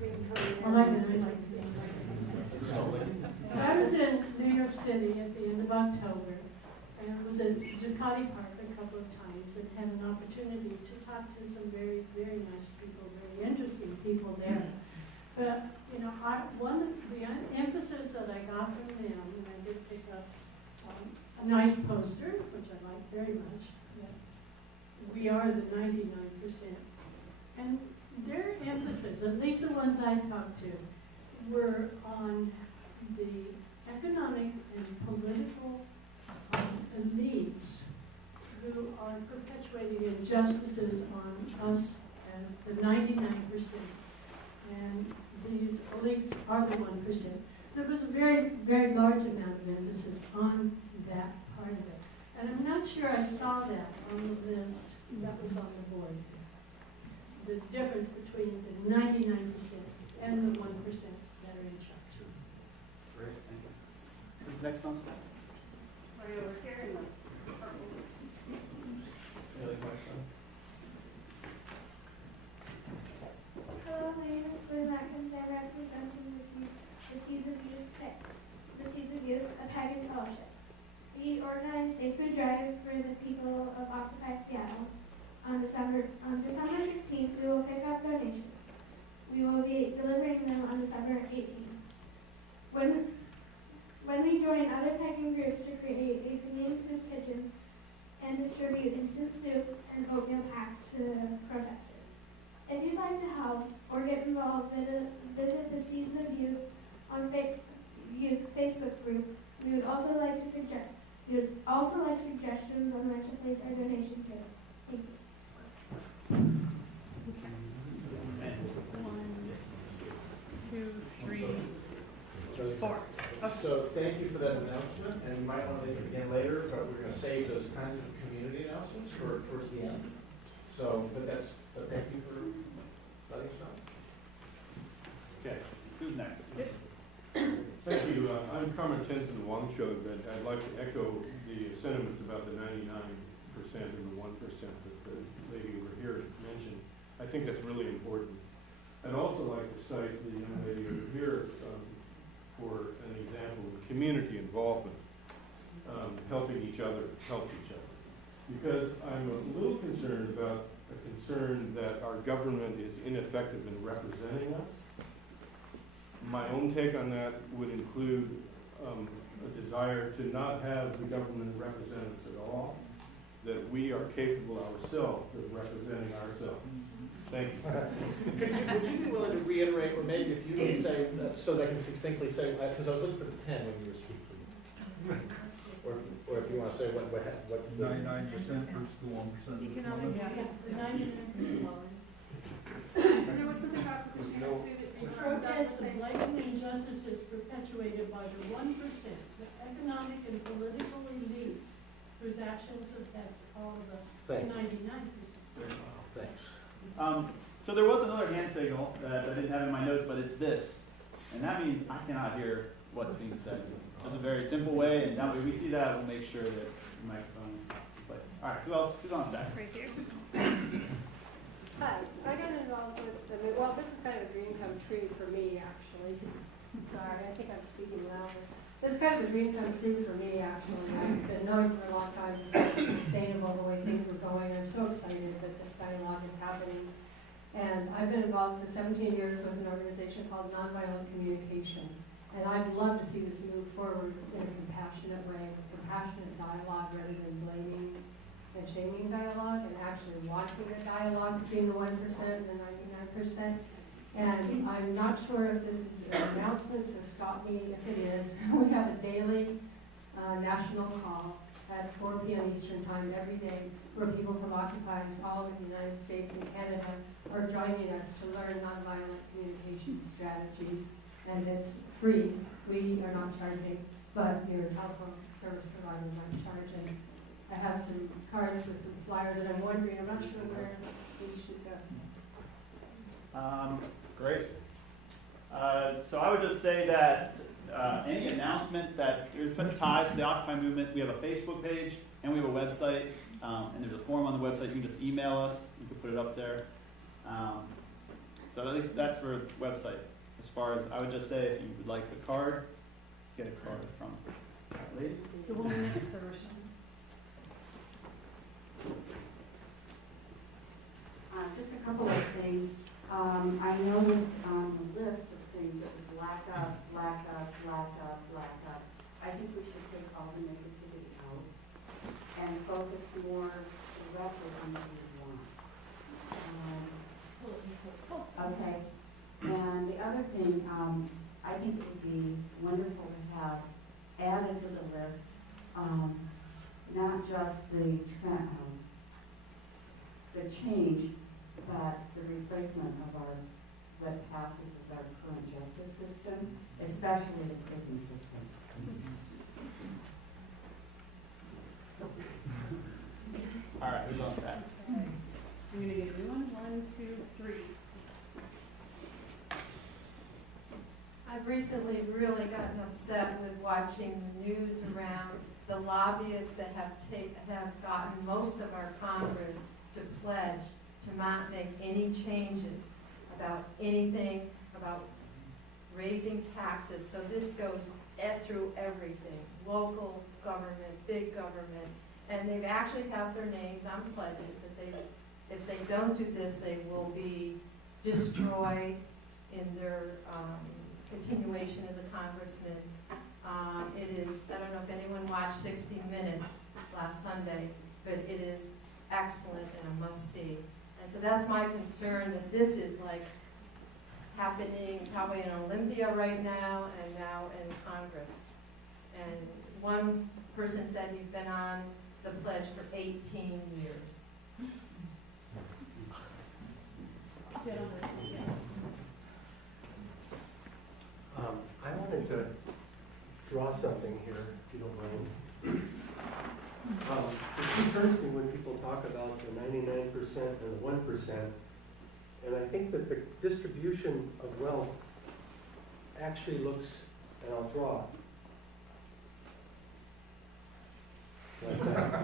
Well, I was in New York City at the end of October, and I was at Zuccotti Park a couple of times and had an opportunity to talk to some very, very nice people, very interesting people there. But, you know, one of the emphasis that I got from them, and I did pick up a nice poster, which I like very much, that we are the 99%. And their emphasis, at least the ones I talked to, were on the economic and political elites who are perpetuating injustices on us as the 99%. And these elites are the 1%. So there was a very, very large amount of emphasis on that part of it. And I'm not sure I saw that on the list that was on the board. The difference between the 99% and the 1% that are in charge. Great, thank you. Who's next on staff? Right over here. Any other questions? Hello, my name is Blue Atkins. I'm representing the Seeds of Youth, a pagan fellowship. We organized a food drive for the people of Occupy Seattle. On December 16th, we will pick up donations. We will be delivering them on December 18th. When we join other pagan groups to create a singing soup kitchen and distribute instant soup and oatmeal packs to the protesters. If you'd like to help or get involved, visit the Seeds of Youth on Youth Facebook group. We would also like suggestions on where to place our donation kits. Thank you. 1, 2, 3, 4. Okay. So thank you for that announcement, and we might want to make it again later, but we're going to save those kinds of community announcements for towards the end. So, but thank you for letting us know. Okay, who's next? Thank you. I'm Carmen Townsend Wangcho, but I'd like to echo the sentiments about the 99% and the 1% that the lady over here mentioned. I think that's really important. I'd also like to cite the young lady over here for an example of community involvement, helping each other help each other. Because I'm a little concerned about a concern that our government is ineffective in representing us. My own take on that would include a desire to not have the government represent us at all, that we are capable ourselves of representing ourselves. Thank you. Would you be willing to reiterate, or maybe if you can say, so they can succinctly say, because I was looking for the pen when you were speaking, or if you want to say what 99% versus the 1%. Economic, The 99%. There was something about the no- Protests of blatant injustices perpetuated by the 1%, the economic and political elites whose actions affect all of us, the 99%. Thanks. So there was another hand signal that I didn't have in my notes, but it's this. And that means I cannot hear what's being said. It's a very simple way, and that way we see that, we'll make sure that the microphone is in place. All right, who else? Who's on staff? right here. Hi, I got involved with well, this is kind of a dream come true for me, actually. Sorry, I think I'm speaking louder. This is kind of a dream come true for me, actually. I've been knowing for a long time it's sustainable the way things are going. I'm so excited that this dialogue is happening. And I've been involved for 17 years with an organization called Nonviolent Communication. And I'd love to see this move forward in a compassionate way, a compassionate dialogue rather than blaming and shaming dialogue, and actually watching the dialogue between the 1% and the 99%. And I'm not sure if this is announcements, or stop me if it is. We have a daily national call at 4 p.m. Eastern Time every day where people from occupiers all over the United States and Canada are joining us to learn nonviolent communication strategies. And it's free. We are not charging, but your telephone service provider might charge. And I have some cards with some flyers that I'm wondering, I'm not sure where we should go. Great. So I would just say that any announcement that there's been ties to the Occupy movement, we have a Facebook page and we have a website, and there's a form on the website. You can just email us. You can put it up there. So at least that's for website. As far as, I would just say, if you would like the card, get a card from that lady. The woman next to Rochelle. Just a couple of things. I noticed on the list of things it was lack of. I think we should take all the negativity out and focus more directly on what we want. Okay. And the other thing, I think it would be wonderful to have added to the list, not just the change, but the replacement of our, what passes as our current justice system, especially the prison system. All right, who's on that? I'm gonna get a new one. 1, 2, 3. I've recently really gotten upset with watching the news around the lobbyists that have gotten most of our Congress to pledge to not make any changes about anything about raising taxes. So this goes through everything, local government, big government, and they actually have their names on pledges that if they don't do this, they will be destroyed in their continuation as a congressman. It is, I don't know if anyone watched 60 Minutes last Sunday, but it is excellent and a must-see. And so that's my concern, that this is like happening probably in Olympia right now and now in Congress. And one person said he's been on the pledge for 18 years. I wanted to draw something here, if you don't mind. It concerns me when people talk about the 99% and the 1%, and I think that the distribution of wealth actually looks, and I'll draw it like that.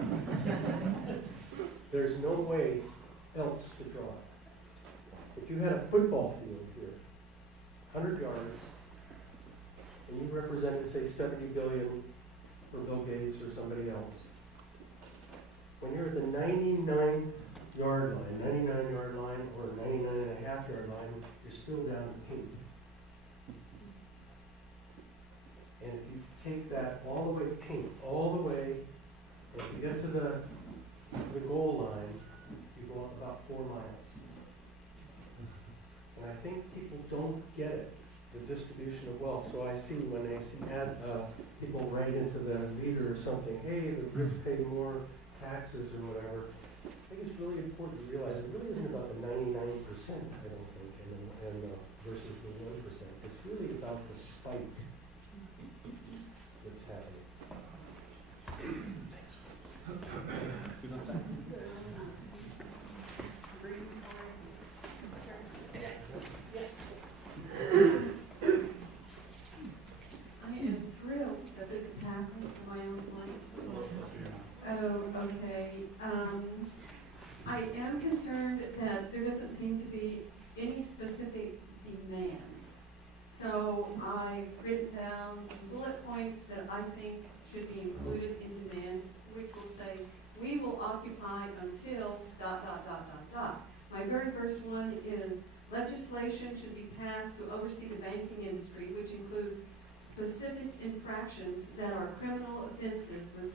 There's no way else to draw it. If you had a football field here, 100 yards, and you represented, say, 70 billion for Bill Gates or somebody else, when you're at the 99-yard line, 99-yard line, or 99.5-yard line, you're still down to pink. And if you take that all the way pink, all the way, and if you get to the goal line, you go up about 4 miles. And I think people don't get it, the distribution of wealth. So I see when they see people write into the leader or something, hey, the rich pay more taxes or whatever. I think it's really important to realize it really isn't about the 99%, I don't think, and versus the 1%. It's really about the spike that's happening. Thanks. Who's on time? I am thrilled that this is happening for my own life. Oh, okay. I am concerned that there doesn't seem to be any specific demands. So I've written down bullet points that I think should be included in demands, which will say, we will occupy until ... My very first one is legislation should be passed to oversee the banking industry, which includes specific infractions that are criminal offenses with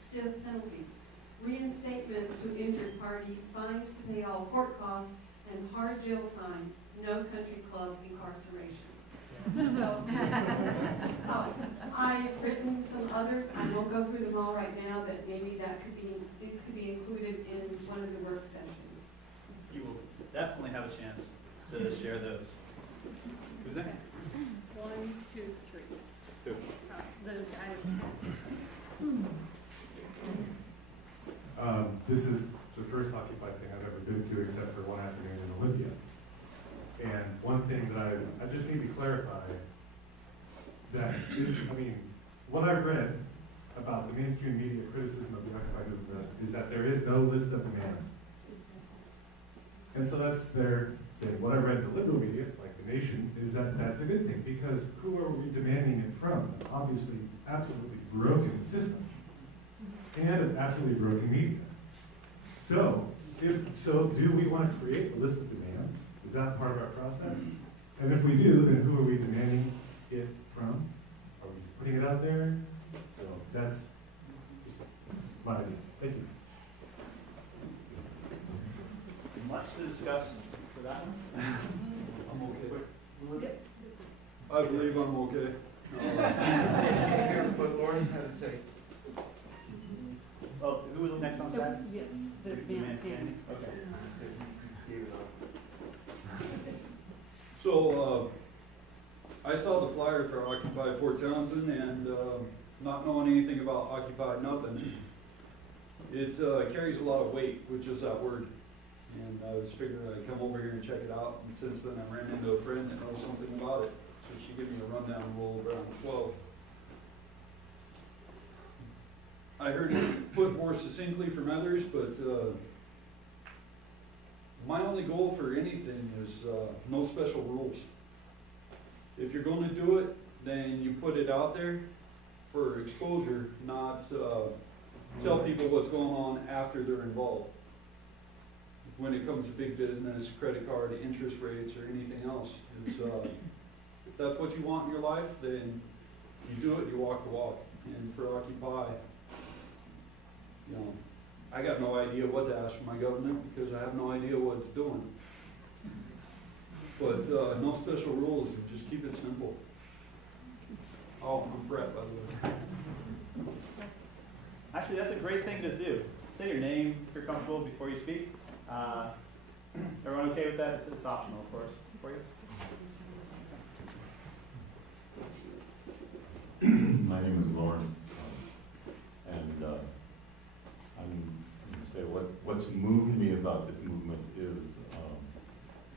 stiff penalties, reinstatements to injured parties, fines to pay all court costs, and hard jail time, no country club incarceration. So, I've written some others. I won't go through them all right now, but maybe these could be included in one of the work sessions. You will definitely have a chance to share those. Who's next? 1, 2, 3. Who? This is the first occupied thing I've ever been to, except for one afternoon in Olympia. And one thing that I just need to clarify, that is, I mean, what I've read about the mainstream media criticism of the Occupy movement is that there is no list of demands. And so that's their then what I read in the liberal media, like The Nation, is that that's a good thing, because who are we demanding it from? Obviously, absolutely broken system, and an absolutely broken media. So, do we want to create a list of demands? Is that part of our process? And if we do, then who are we demanding it from? Are we just putting it out there? So that's just my idea. Thank you. Much to discuss for that one. I'm okay. I believe I'm okay. Here's what Lauren had to say. Oh, who was the next on that? Yes, the advanced standing. Okay. So, I saw the flyer for Occupy Fort Townsend, and not knowing anything about Occupy Nothing, it carries a lot of weight with just that word. And I was figuring I'd come over here and check it out, and since then I ran into a friend that knows something about it. So she gave me a rundown, roll around 12. I heard it put more succinctly from others, but my only goal for anything is no special rules. If you're going to do it, then you put it out there for exposure, not tell people what's going on after they're involved. When it comes to big business, credit card, interest rates, or anything else, it's, if that's what you want in your life, then you do it, you walk the walk. And for Occupy, you know, I got no idea what to ask for my government because I have no idea what it's doing. But no special rules, just keep it simple. Oh, I'm Brett, by the way. Actually, that's a great thing to do. Say your name if you're comfortable before you speak. Everyone okay with that? It's optional, of course, for you. My name is Lawrence, and I'm going to say what's moved me about this movement is,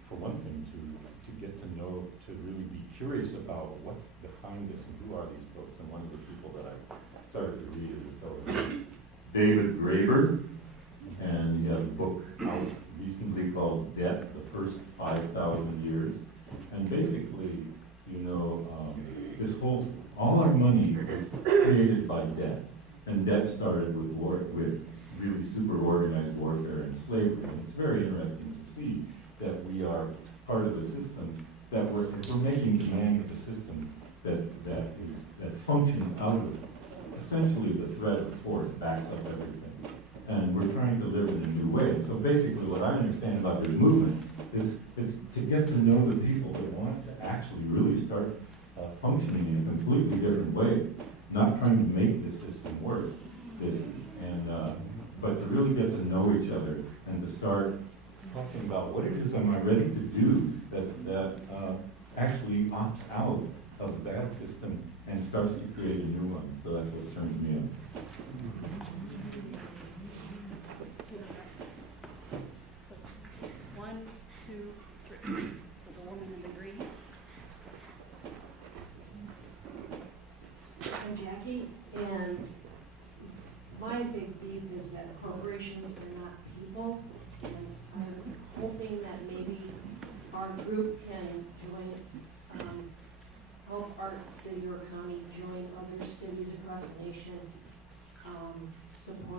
for one thing, to get to know, to really be curious about what's behind this and who are these folks. And one of the people that I started to read is a fellow named David Graeber, and he has a book out recently called Debt, the First 5,000 Years. And basically, this whole, all our money was created by debt. And debt started with really super organized warfare and slavery. And it's very interesting to see that we are part of a system that we're making demands of a system that functions out of essentially the threat of force backs up everything. And we're trying to live in a new way. So basically what I understand about this movement is to get to know the people that want to actually really start functioning in a completely different way, not trying to make the system work, but to really get to know each other and to start talking about what it is am I ready to do that actually opts out of the bad system and starts to create a new one. So that's what turns me on. So 1, 2, 3. So the woman in the green. I'm Jackie, and my big beef is that corporations are not people. And I'm hoping that maybe our group can join, help our city or county join other cities across the nation, support